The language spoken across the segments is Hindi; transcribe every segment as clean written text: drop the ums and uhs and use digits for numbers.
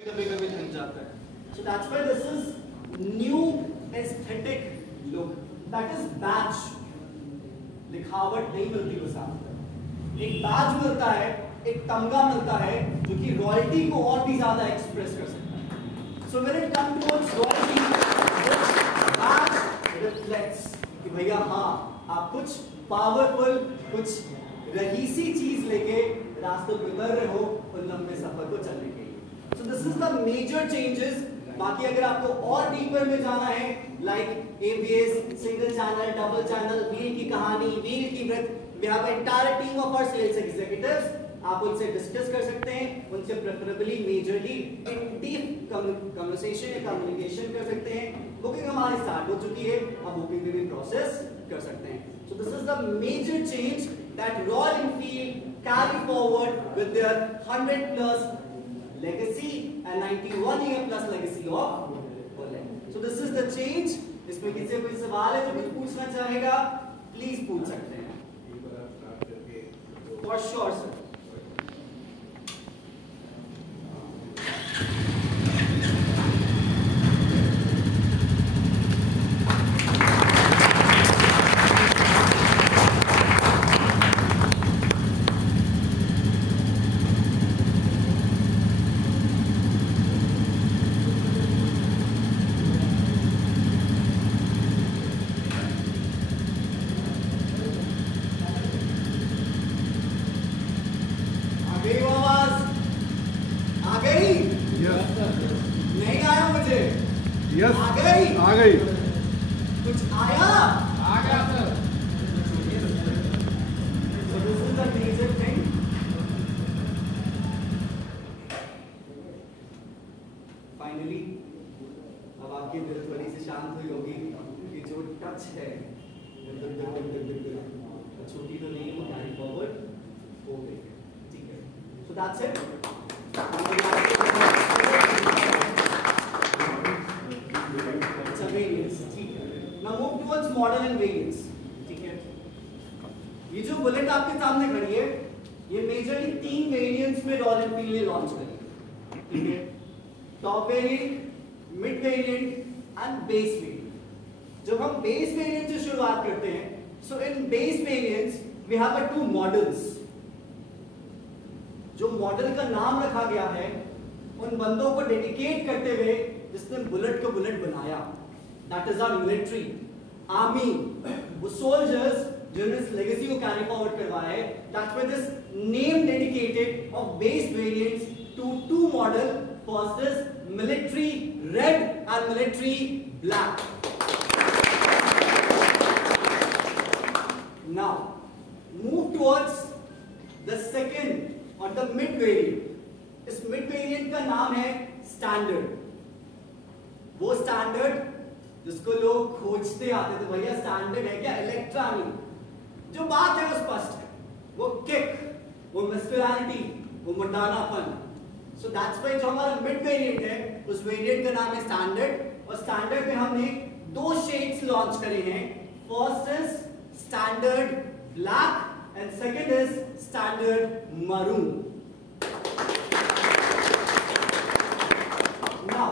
कभी-कभी थक जाता है. So that's why this is new aesthetic look. That is badge. लिखावट नहीं मिलती बस आपको. एक बैज मिलता है, एक तमगा मिलता है जो कि रॉयल्टी को और भी ज्यादा एक्सप्रेस कर सकता है. So when it comes towards royalty, this badge reflects कि भैया हाँ आप कुछ पावरफुल, कुछ रहीसी चीज लेके रास्तों पे उतर रहे हो और लंबे सफर को चलने के लिए. So this is the major changes. बाकी अगर आपको और डीपर में जाना है, like ABS, single channel, double channel, wheel की कहानी, व्हील की वृत्त, we have an entire team of our sales executives. आप उनसे डिस्कस कर सकते हैं, उनसे preferably majorly in deep conversation या कम्युनिकेशन कर सकते हैं. बुकिंग हमारी स्टार्ट हो चुकी है, अब बुकिंग भी प्रोसेस कर सकते हैं. So this is the major change that Royal Enfield carry forward with their 100+ legacy and 91-year plus legacy of Berlin. So this is the change. इसमें किसी कोई सवाल है जो कुछ पूछना चाहेगा, प्लीज पूछ सकते हैं. For sure, sir. यस आ गई कुछ आया आ गया sir. So this is the major thing. Finally, अब आपकी दिल थोड़ी सी शांत हुई होगी कि जो टच है छोटी तो नहीं है, वो कैरी फॉरवर्ड हो गई. ठीक है. So that's it. Now move towards model and variants. ठीक है. ये जो बुलेट आपके सामने खड़ी है, ये मेजरली 3 वेरिएंट्स में रॉयल एनफील्ड ने लॉन्च करी. ठीक है. Top variant, mid variant and base variant. जब हम बेस वेरिएंट से शुरुआत करते हैं, so in base variants we have 2 models. जो मॉडल का नाम रखा गया है उन बंदों को डेडिकेट करते हुए जिसने बुलेट को बुलेट बनाया. That is our military, army, वो soldiers जिन्होंने इस legacy को carry forward करवाया है. That's why this name dedicated of base variants to 2 model. First is military red and military black. Now move towards the second or the mid variant. इस mid variant का नाम है standard. वो standard जिसको लोग खोजते आते थे, भैया स्टैंडर्ड है क्या, इलेक्ट्रा नहीं. जो बात है वो स्पष्ट है, वो किक, वो मस्कुलिनिटी, वो मुंडानापन. सो दैट्स व्हाई जो हमारा मिड वेरिएंट है उस वेरिएंट का नाम है स्टैंडर्ड. और स्टैंडर्ड में हमने 2 शेड्स लॉन्च करे हैं. First is standard black and second is standard maroon. Now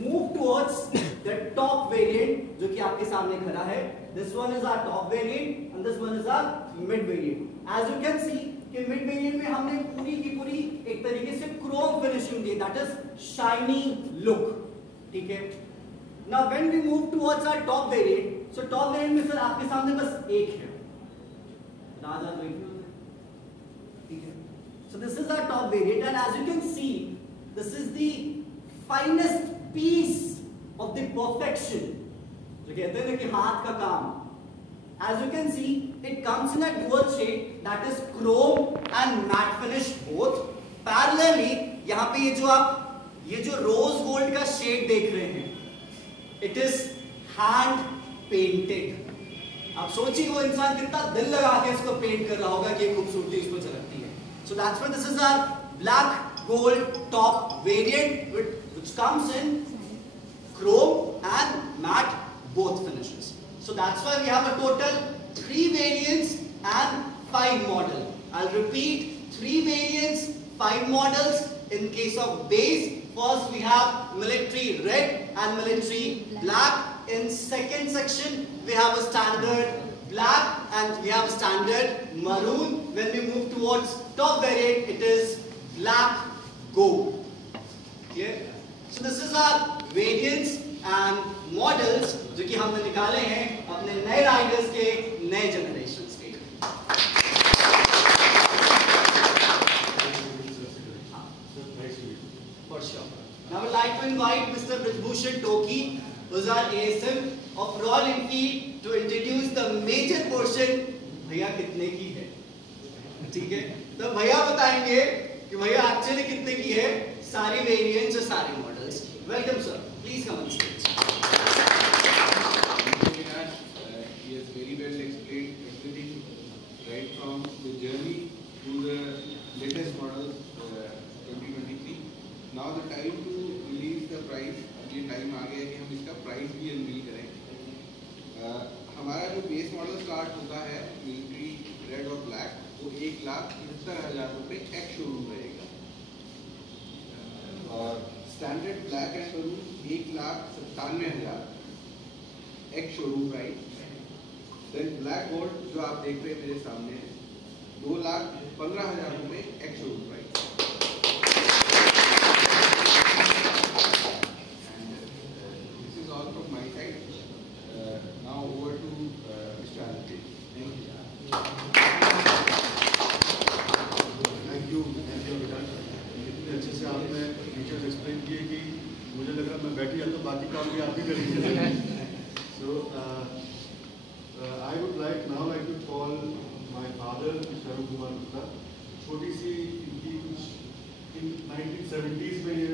move towards the top variant जो कि आपके सामने खड़ा है. This one is our top variant and this one is our mid variant. As you can see कि mid variant में हमने पूरी की पूरी एक तरीके से Chrome finishing the, that is shiny look. ठीक है. Now when we move towards our top variant, so top variant में सर आपके सामने बस एक है, राजा द्वितीय. ठीक है. So this is our top variant and as you can see this is the finest piece of the perfection. जो कहते हैं ना कि हाथ का काम. As you can see, it comes in a dual shade, that is chrome and matte finish both. Parallelly, यहाँ पे ये जो रोज गोल्ड का शेड देख रहे हैं, it is hand painted. आप सोचिए वो इंसान कितना दिल लगा के इसको पेंट कर रहा होगा कि ये खूबसूरती इसको झलकती है. So that's why this is our black gold top variant which comes in chrome and matte both finishes. So that's why we have a total 3 variants and 5 model. I'll repeat, 3 variants, 5 models in case of base. First we have military red and military black. In second section we have a standard black and we have a standard maroon. When we move towards top variant, it is black gold. Clear? So this is our variants and models जो कि हमने निकाले हैं अपने नए राइडर्स के नए जनरेशंस के. For sure. Now I would like to invite Mr. Brijbhushan Toki, who is our ASM of Royal Enfield, to introduce the major portion. भैया कितने की है? ठीक है? तो भैया बताएंगे कि भैया एक्चुअली कितने की है सारी वेरिएंट्स और सारे models. Welcome sir, please come on stage. He has very well explained everything right from the journey to the latest models 2023. Now the time to release the price. अब ये टाइम आ गया है कि हम इसका प्राइस भी अनवील करें. हमारा जो बेस मॉडल स्टार्ट होता है मिलिट्री रेड और ब्लैक, वो 1,73,000 रुपये एक्स शोरूम रहेगा. और standard black and maroon 1,97,000 ex showroom price. Then black gold जो आप देख रहे हैं मेरे सामने है 2,15,000 रुपये x showroom price. This is all from my side. Now over to Mr. Aditya. Thank you. Thank you बेटा. इतने अच्छे से आपने फीचर्स एक्सप्लेन किए कि मुझे लग रहा मैं बैठ ही जाता, बाकी काम भी आप ही करेंगे. So I would like to call my father mister Arun Kumar Gupta. छोटी सी इनकी कुछ इन 1970s में ये